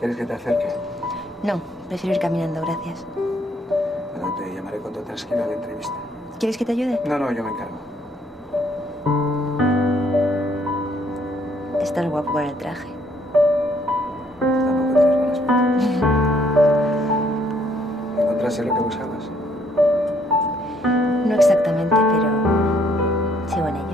¿Quieres que te acerque? No, prefiero ir caminando, gracias. Bueno, te llamaré cuando transcriba la entrevista. ¿Quieres que te ayude? No, yo me encargo. Estás guapo con el traje. Tampoco tienes mal aspecto. ¿Encontraste lo que buscabas? No exactamente, pero sigo en ello.